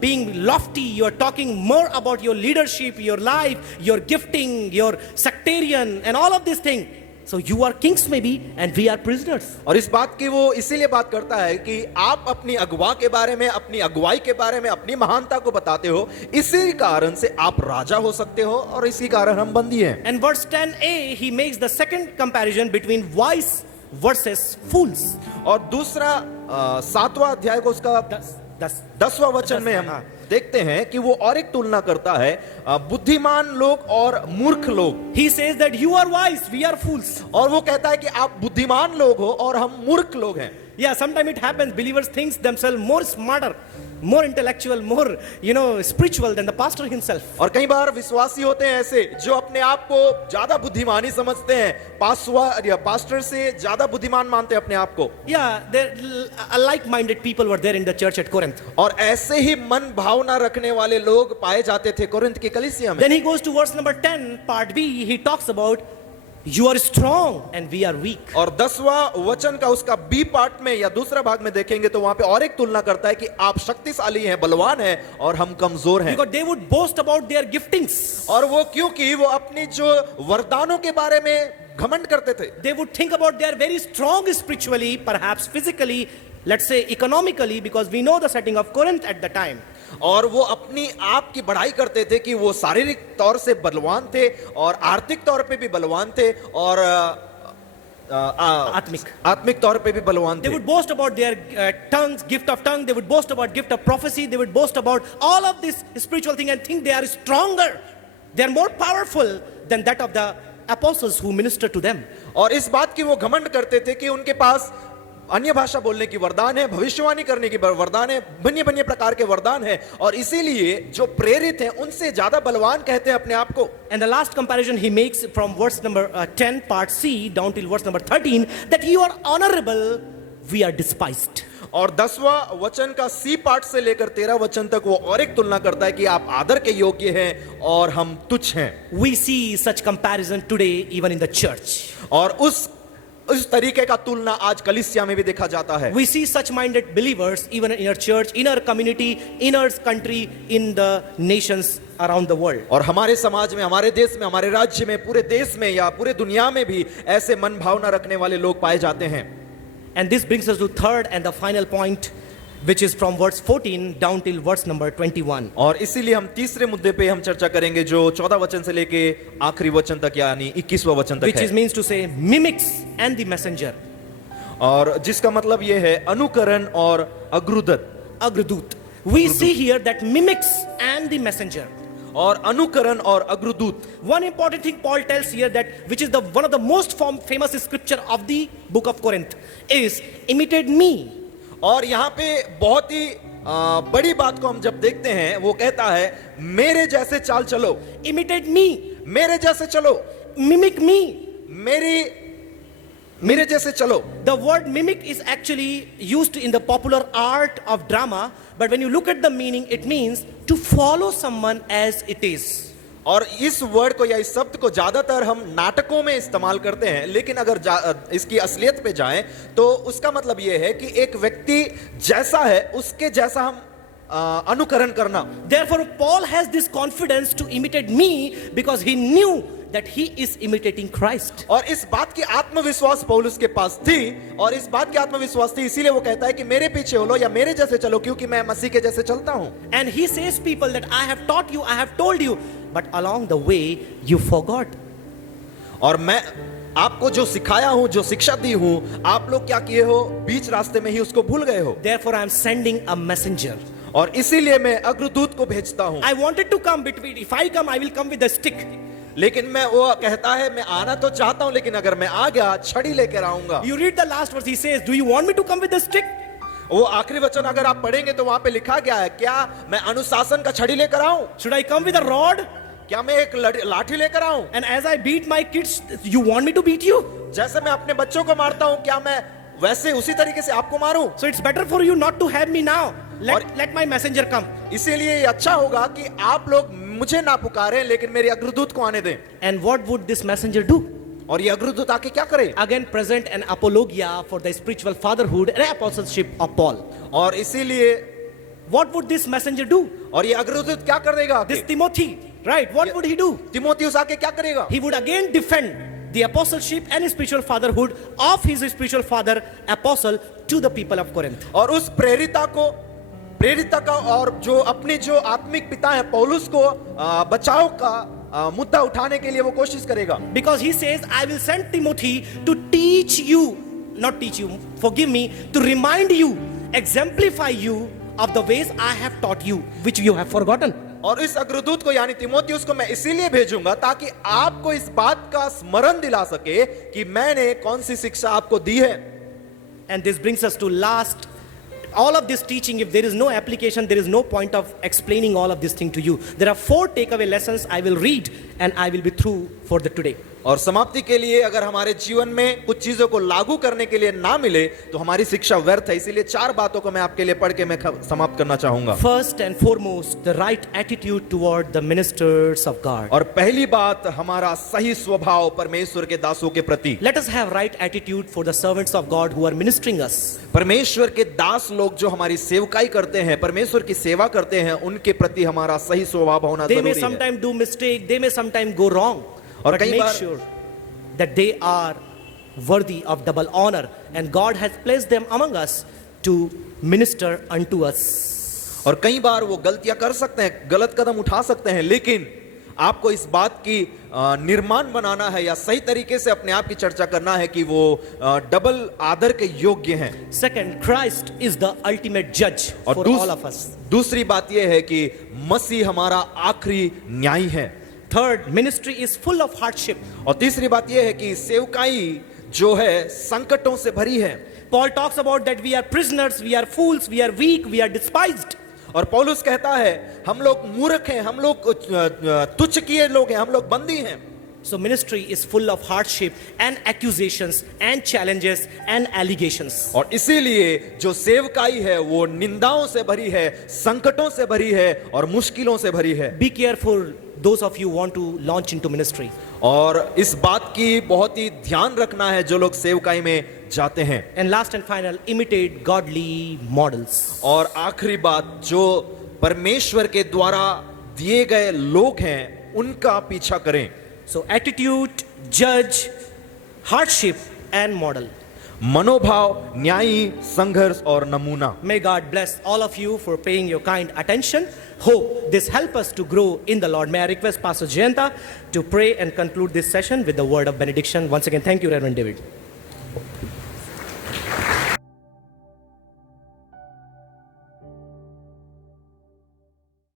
being lofty, you are talking more about your leadership, your life, your gifting, your sectarian, and all of these things. So you are kings maybe, and we are prisoners. और इस बात की वो इसीलिए बात करता है कि आप अपनी अगुवा के बारे में, अपनी अगुवाई के बारे में, अपनी महानता को बताते हो, इसी कारण से आप राजा हो सकते हो और इसी कारण हम बंदी हैं। And verse 10a, he makes the second comparison between wise versus fools. और दूसरा 7वां अध्याय को उसका 10वां वचन में हम देखते हैं कि वो और एक तुलना करता है बुद्धिमान लोग और मूर्ख लोग। He says that you are wise, we are fools. और वो कहता है कि आप बुद्धिमान लोग हो और हम मूर्ख लोग हैं। Yeah, sometimes it happens, believers think themselves more smarter more intellectual, more, spiritual than the pastor himself. और कई बार विश्वासी होते हैं ऐसे जो अपने आप को ज्यादा बुद्धिमानी समझते हैं, पास्टर से ज्यादा बुद्धिमान मानते हैं अपने आप को। Yeah, like-minded people were there in the church at Corinth. और ऐसे ही मन भावना रखने वाले लोग पाए जाते थे कोरिन्थ की कलीसिया में। Then he goes to verse number 10, part B. He talks about you are strong and we are weak. और 10वां वचन का उसका बी पार्ट में या दूसरा भाग में देखेंगे तो वहां पे और एक तुलना करता है कि आप शक्तिशाली हैं, बलवान हैं और हम कमजोर हैं। Because they would boast about their giftings. और वो क्योंकि वो अपनी जो वरदानों के बारे में घमंड करते थे। They would think about they are very strong spiritually, perhaps physically, let's say economically, because we know the setting of Corinth at the time. और वो अपनी आप की बढ़ाई करते थे कि वो शारीरिक तौर से बलवान थे और आर्थिक तौर पे भी बलवान थे और आत्मिक तौर पे भी बलवान They थे। would boast about their tongues, gift of tongue. They would boast about gift of prophecy. They would boast about all of this spiritual thing and think they are stronger. They are more powerful than that of the apostles who ministered to them. और इस बात की वो घमंड करते थे कि उनके पास अन्य भाषा बोलने की वरदान है, भविष्यवाणी करने की वरदान है, भिन्न प्रकार के वरदान है और इसीलिए जो प्रेरित हैं उनसे ज्यादा बलवान कहते हैं अपने आप को। And the last comparison he makes from verse number 10 part C down till verse number 13, that you are honorable, we are despised. और 10वां वचन का सी पार्ट से लेकर 13 वचन तक वो और एक तुलना करता है कि आप आदर के योग्य हैं और हम तुच्छ हैं। We see such comparison today even in the church. और उस तरीके का तुलना आज कलीसिया में भी देखा जाता है। We see such minded believers even in our church, in our community, in our country, in the nations around the world. और हमारे समाज में, हमारे देश में, हमारे राज्य में, पूरे देश में या पूरे दुनिया में भी ऐसे मन भावना रखने वाले लोग पाए जाते हैं। And this brings us to third and the final point, which is from verse 14 down till verse number 21. और इसीलिए हम तीसरे मुद्दे पे हम चर्चा करेंगे जो 14 वचन से लेके आखिरी वचन तक यानी 21वां वचन तक Which है। means to say mimics and the messenger. और जिसका मतलब ये है अनुकरण और अग्रुदत। Agradut. We see here that mimics and the messenger. और अनुकरण और अग्रदूत। One important thing Paul tells here, that which is the one of the most famous scripture of the book of Corinth, is imitate me. और यहाँ पे बहुत ही बड़ी बात को हम जब देखते हैं वो कहता है मेरे जैसे चाल चलो। Imitate me. मेरे जैसे चलो। Mimic me. मेरे जैसे चलो। The word mimic is actually used in the popular art of drama, but when you look at the meaning, it means to follow someone as it is. और इस वर्ड को या इस शब्द को ज्यादातर हम नाटकों में इस्तेमाल करते हैं, लेकिन अगर इसकी असलियत पे जाएं तो उसका मतलब यह है कि एक व्यक्ति जैसा है उसके जैसा हम अनुकरण करना। Therefore, Paul has this confidence to imitate me because he knew that he is imitating Christ. और इस बात की आत्मविश्वास पौलुस के पास थी और इस बात की आत्मविश्वास थी, इसीलिए वो कहता है कि मेरे पीछे हो लो या मेरे जैसे चलो क्योंकि मैं मसीह के जैसे चलता हूं। And he says people that I have taught you, I have told you, but along the way you forgot. और मैं आपको जो सिखाया हूं, जो शिक्षा दी हूं, आप लोग क्या किए हो, बीच रास्ते में ही उसको भूल गए हो। Therefore, I am sending a messenger. और इसीलिए मैं अग्रदूत को भेजता हूं। I wanted to come between. If I come, I will come with a stick. लेकिन मैं वो कहता है मैं आना तो चाहता हूं लेकिन अगर मैं आ गया छड़ी लेकर आऊंगा। You read the last verse. He says, "Do you want me to come with a stick?" वो आखिरी वचन अगर आप पढ़ेंगे तो वहां पे लिखा गया है, क्या मैं अनुशासन का छड़ी लेकर आऊं? Should I come with a rod? क्या मैं एक लाठी लेकर आऊं? And as I beat my kids, you want me to beat you? जैसे मैं अपने बच्चों को मारता हूं, क्या मैं वैसे उसी तरीके से आपको मारूं? So it's better for you not to have me now. Let my messenger come. इसीलिए ये अच्छा होगा कि आप लोग मुझे ना पुकारें लेकिन मेरे अग्रदूत को आने दें। And what would this messenger do? और ये अग्रदूत आके क्या करे? Again present an apologia for the spiritual fatherhood and apostleship of Paul. और इसीलिए What would this messenger do? और ये अग्रदूत क्या कर देगा? This Timothy, right? What would he do? तिमोथियुस आके क्या करेगा? He would again defend the apostleship and spiritual fatherhood of his spiritual father apostle to the people of Corinth. और उस प्रेरिता का और जो अपने जो आत्मिक पिता है पौलुस को बचाव का मुद्दा उठाने के लिए वो कोशिश करेगा। Because he says, I will send Timothy to teach you, not teach you, forgive me, to remind you, exemplify you of the ways I have taught you, which you have forgotten. और इस अग्रदूत को यानी तिमोथियुस को मैं इसीलिए भेजूंगा ताकि आपको इस बात का स्मरण दिला सके कि मैंने कौन सी शिक्षा आपको दी है। And this brings us to last all of this teaching, if there is no application, there is no point of explaining all of this thing to you. There are 4 takeaway lessons I will read and I will be through for the today. और समाप्ति के लिए अगर हमारे जीवन में कुछ चीजों को लागू करने के लिए ना मिले तो हमारी शिक्षा व्यर्थ है। इसीलिए 4 बातों को मैं आपके लिए पढ़ के मैं समाप्त करना चाहूंगा। First and foremost, the right attitude toward the ministers of God. और पहली बात, हमारा सही स्वभाव परमेश्वर के दासों के प्रति। Let us have right attitude for the servants of God who are ministering us. परमेश्वर के दास लोग जो हमारी सेवकाई करते हैं, परमेश्वर की सेवा करते हैं, उनके प्रति हमारा सही स्वभाव होना They may जरूरी है। sometimes do mistake, they may sometimes go wrong, और but कई make bar- sure that they are worthy of double honor, and God has placed them among us to minister unto us. और कई बार वो गलतियां कर सकते हैं, गलत कदम उठा सकते हैं, लेकिन आपको इस बात की निर्माण बनाना है या सही तरीके से अपने आप की चर्चा करना है कि वो डबल आदर के योग्य हैं। Second, Christ is the ultimate judge और for all of us. दूसरी बात यह है कि मसीह हमारा आखिरी न्यायी है। Third, ministry is full of hardship. और तीसरी बात यह है कि सेवकाई जो है संकटों से भरी है। Paul talks about that we are prisoners, we are fools, we are weak, we are despised. और पौलुस कहता है हम लोग मूर्ख हैं, हम लोग तुच्छ किए लोग हैं, हम लोग बंदी हैं। So ministry is full of hardship and accusations and challenges and allegations. और इसीलिए जो सेवकाई है वो निंदाओं से भरी है, संकटों से भरी है और मुश्किलों से भरी है। Be careful, those of you who want to launch into ministry. और इस बात की बहुत ही ध्यान रखना है जो लोग सेवकाई में जाते हैं। And last and final, imitate godly models. और आखिरी बात, जो परमेश्वर के द्वारा दिए गए लोग हैं उनका पीछा करें। So attitude, judge, hardship and model. मनोभाव, न्यायी, संघर्ष और नमूना। May God bless all of you for paying your kind attention. Hope this help us to grow in the Lord. May I request Pastor Jayanta to pray and conclude this session with the word of benediction. Once again, thank you, Reverend David.